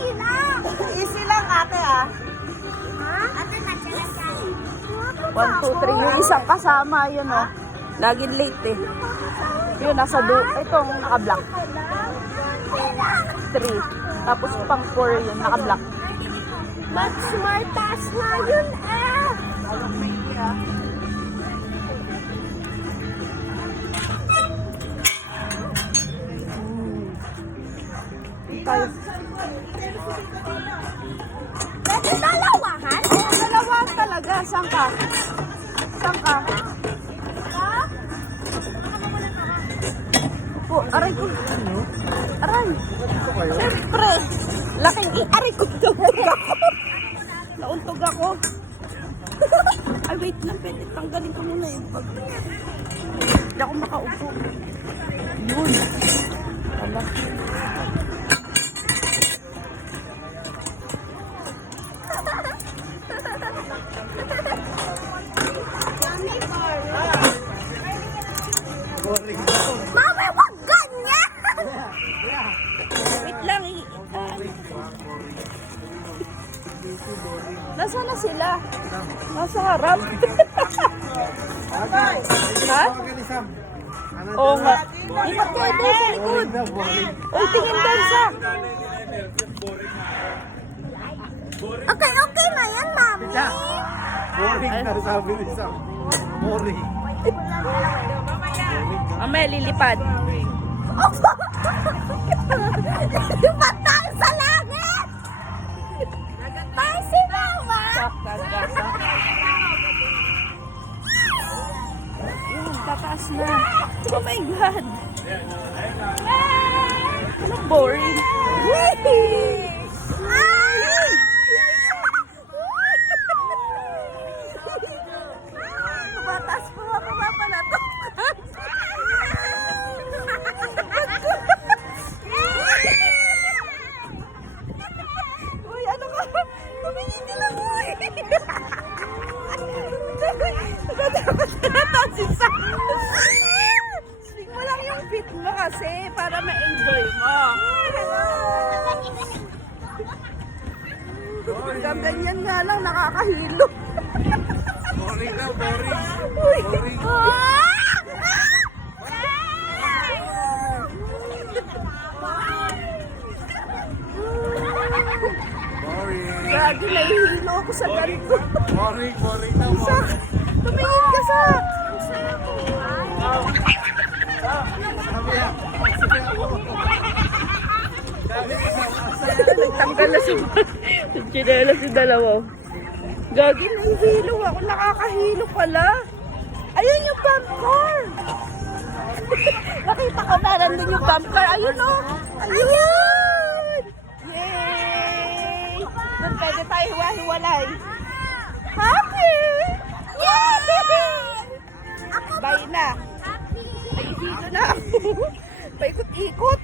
Easy lang. Easy lang ate ah. Ha? Ate, natira siya. 1, 2, 3. Yung isang kasama, yun oh. Laging late eh. Yun, nasa itong naka-block. 3. Tapos pang 4 yun, naka-block. But smart taas na yun eh. Tayo. Pwede dalawahan? Oh, dalawa talaga. Saan ka? Saan ka? Oh, aray ko. Aray. Siyempre. Laking aray ko. Nauntog ako. Nauntog ako. Ay, wait lang. Pwede tanggalin ko muna yung pag... Hindi ako makaupo. Yun. Ala. Mami, wag ganyan! Wait lang. Nasaan na sila? Nasa harap. Ha? Oo nga. Ipat ko ito sa likod. Uy, tingin doon sa. Okay, okay na yan, Mami. Boring na sabi ni Sam. Boring. Mamaya lilipad. Lipat tayo sa langit! Tayo si Mama! Yun, tataas na. Oh my God. Anong boring? Tumataas pa pala to. Uy, ano ka? Tumingin ka lang, uy. Dapat na si Sam. Swing mo lang yung feet mo kasi para ma-enjoy mo. Ganyan nga lang, nakakahilo. Boring na, boring. Uy. Boring. Gagi, nahihilo ako sa ganito. Boring, boring na, Sa, boring. tumingin ka sa. Sabi yan. Nagtanggal na si Chinela si dalawa. Gagi, nahihilo ako. Nakakahilo pala. Ayun yung bump car. Nakita ko na, nandun yung bump car. Ayun o. Ayun. Yay. Doon pwede tayo hiwa-hiwalay. Happy. Yay. Bye na. Nahihilo na ako. Paikot-ikot.